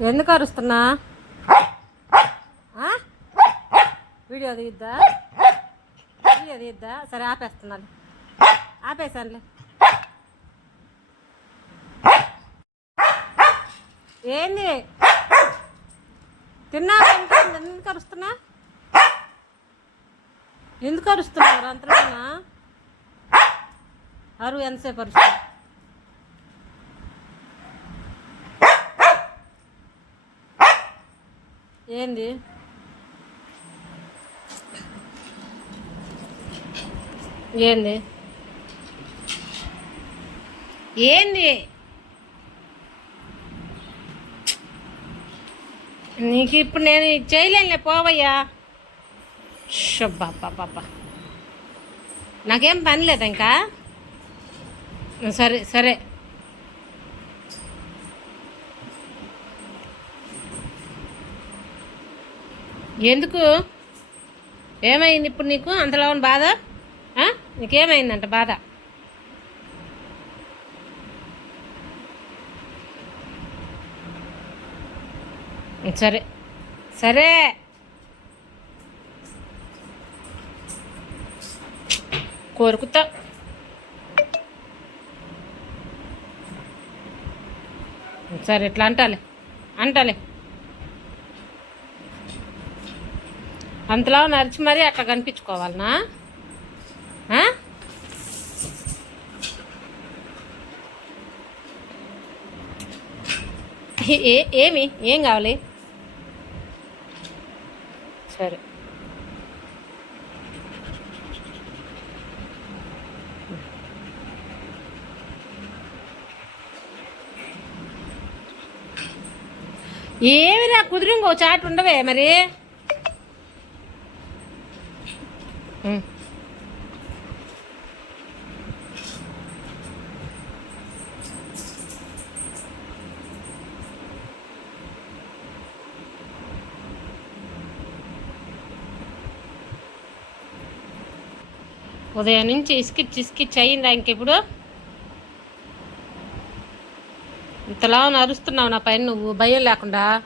ఎందుకు అరుస్తున్నా? Video తీద్దా video తీద్దా సరే ఆపేస్తున్నాను. ఆపేసానులే ఏంది? తిన్నా? ఎందుకు అరుస్తున్నా? ఎందుకు అరుస్తున్నారు? అంతలోనా? అరువు ఎంతసేపు అరుస్తున్నా ఏంది? ఏంది? ఏంది? నీకు ఇప్పుడు నేను చేయలేనులే పోవయ్యా. షబ్బా నాకేం పని లేదా ఇంకా? సరే సరే. ఎందుకు? ఏమైంది ఇప్పుడు నీకు? అంతలో బాధ? నీకేమైందంట బాధ? సరే. సరే. కోరుకుతా. సరే ఇట్లా అంటాలే. అంటాలే. అంతలా నడిచి మరీ అట్లా కనిపించుకోవాలనా? ఏ- ఏమి? ఏం కావాలి? సరే. ఏమిరా కుదిరి చాట్ చాటు ఉండవే మరి? ఉదయం నుంచి ఇస్కిచ్ ఇసుకిచ్చి అయ్యిందా ఇంకెప్పుడు? ఇంతలా అరుస్తున్నావు నా పైన నువ్వు భయం లేకుండా.